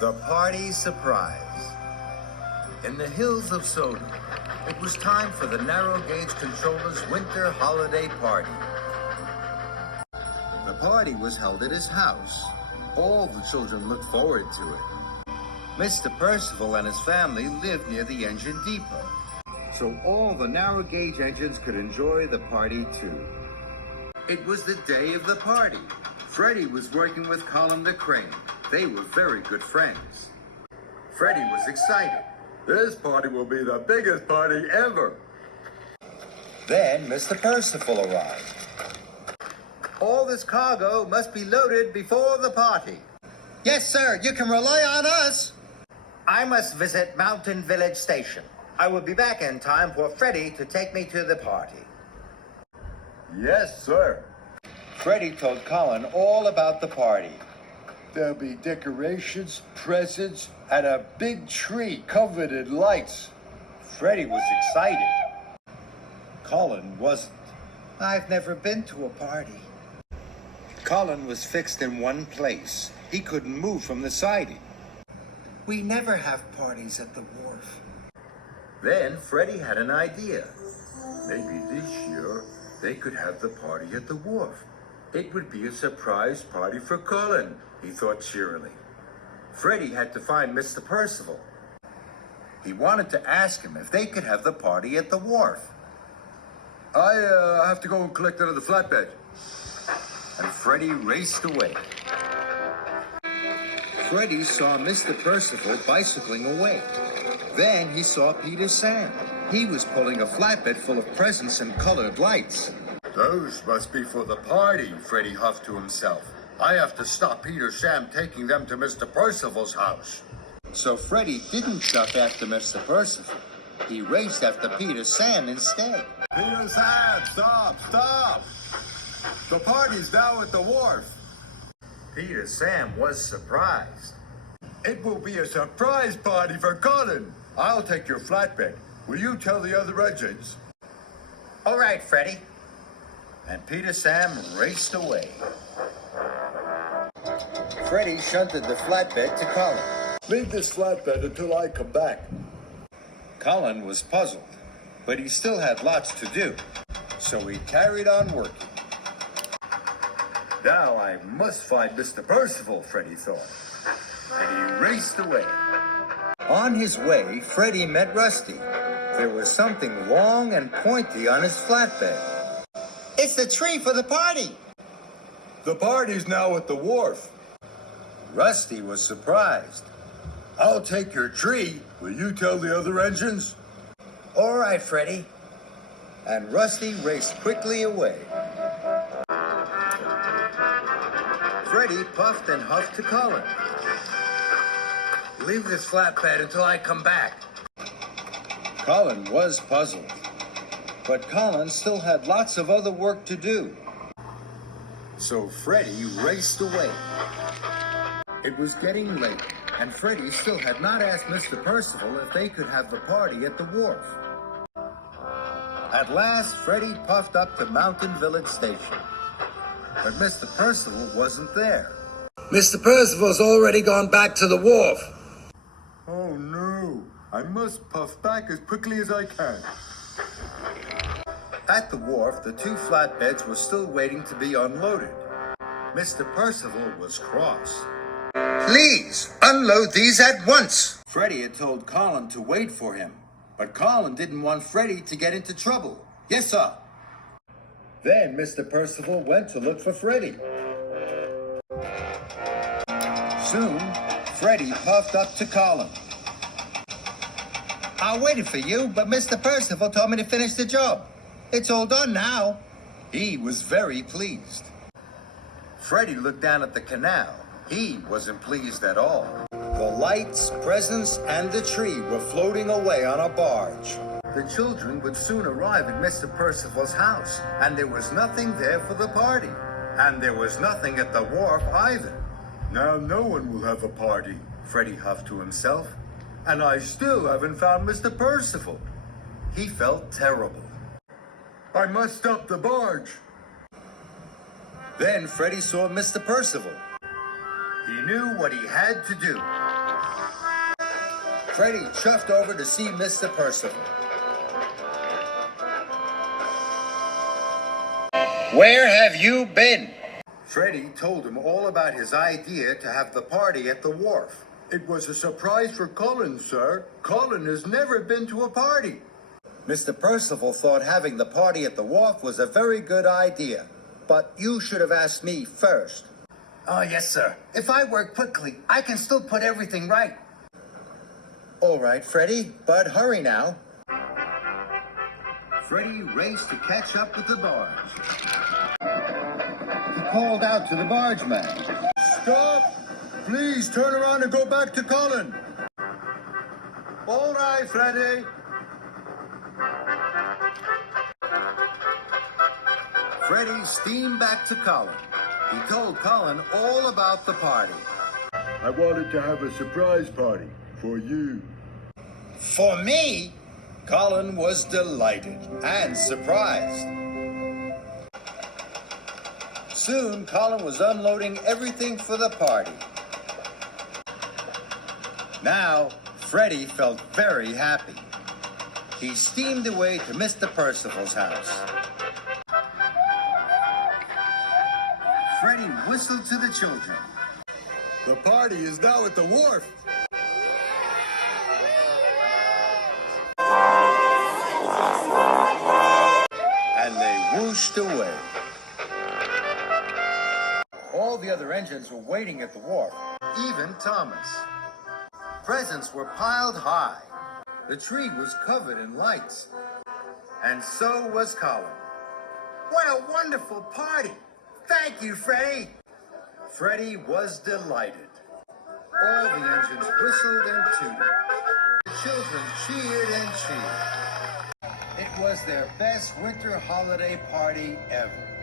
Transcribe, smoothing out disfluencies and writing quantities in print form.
The party surprise. In the hills of Sodom, it was time for the narrow gauge controller's winter holiday party. The party was held at his house. All the children looked forward to it. Mr. Percival and his family lived near the engine depot, so all the narrow gauge engines could enjoy the party too. It was the day of the party. Freddie was working with Colin the crane. They were very good friends. Freddie was excited. This party will be the biggest party ever. Then Mr. Percival arrived. All this cargo must be loaded before the party. Yes, sir. You can rely on us. I must visit Mountain Village Station. I will be back in time for Freddie to take me to the party. Yes, sir. Freddie told Colin all about the party. There'll be decorations, presents, and a big tree covered in lights. Freddie was excited. Colin wasn't. I've never been to a party. Colin was fixed in one place. He couldn't move from the siding. We never have parties at the wharf. Then Freddie had an idea. Maybe this year they could have the party at the wharf. It would be a surprise party for Colin, he thought cheerily. Freddie had to find Mr. Percival. He wanted to ask him if they could have the party at the wharf. I have to go and collect another flatbed. And Freddie raced away. Freddie saw Mr. Percival bicycling away. Then he saw Peter Sam. He was pulling a flatbed full of presents and colored lights. Those must be for the party, Freddie huffed to himself. I have to stop Peter Sam taking them to Mr. Percival's house. So Freddie didn't chuck after Mr. Percival. He raced after Peter Sam instead. Peter Sam, stop! The party's now at the wharf. Peter Sam was surprised. It will be a surprise party for Colin. I'll take your flatbed. Will you tell the other engines? All right, Freddie. And Peter Sam raced away. Freddie shunted the flatbed to Colin. Leave this flatbed until I come back. Colin was puzzled, but he still had lots to do, so he carried on working. Now I must find Mr. Percival, Freddie thought. And he raced away. On his way, Freddie met Rusty. There was something long and pointy on his flatbed. It's the tree for the party. The party's now at the wharf. Rusty was surprised. I'll take your tree. Will you tell the other engines? All right, Freddie. And Rusty raced quickly away. Freddie puffed and huffed to Colin. Leave this flatbed until I come back. Colin was puzzled, but Colin still had lots of other work to do. So Freddie raced away. It was getting late, and Freddie still had not asked Mr. Percival if they could have the party at the wharf. At last, Freddie puffed up to Mountain Village Station. But Mr. Percival wasn't there. Mr. Percival's already gone back to the wharf. Oh no, I must puff back as quickly as I can. At the wharf, the two flatbeds were still waiting to be unloaded. Mr. Percival was cross. Please, unload these at once. Freddie had told Colin to wait for him, but Colin didn't want Freddie to get into trouble. Yes, sir. Then Mr. Percival went to look for Freddie. Soon, Freddie puffed up to Colin. I waited for you, but Mr. Percival told me to finish the job. It's all done now. He was very pleased. Freddie looked down at the canal. He wasn't pleased at all. The lights, presents, and the tree were floating away on a barge. The children would soon arrive at Mr. Percival's house, and there was nothing there for the party. And there was nothing at the wharf either. Now no one will have a party, Freddie huffed to himself. and I still haven't found Mr. Percival. He felt terrible. I must stop the barge. Then Freddie saw Mr. Percival. He knew what he had to do. Freddie chuffed over to see Mr. Percival. Where have you been? Freddie told him all about his idea to have the party at the wharf. It was a surprise for Colin, sir. Colin has never been to a party. Mr. Percival thought having the party at the wharf was a very good idea, but you should have asked me first. Oh, yes, sir. If I work quickly, I can still put everything right. All right, Freddie, but hurry now. Freddie raced to catch up with the barge. He called out to the bargeman. Stop! Please turn around and go back to Colin. All right, Freddie. Freddie steamed back to Colin. He told Colin all about the party. I wanted to have a surprise party for you. For me? Colin was delighted and surprised. Soon, Colin was unloading everything for the party. Now, Freddie felt very happy. He steamed away to Mr. Percival's house. Freddie whistled to the children. The party is now at the wharf. And they whooshed away. All the other engines were waiting at the wharf, even Thomas. Presents were piled high. The tree was covered in lights. And so was Colin. What a wonderful party! Thank you, Freddie! Freddie was delighted. All the engines whistled and tooted. The children cheered and cheered. It was their best winter holiday party ever.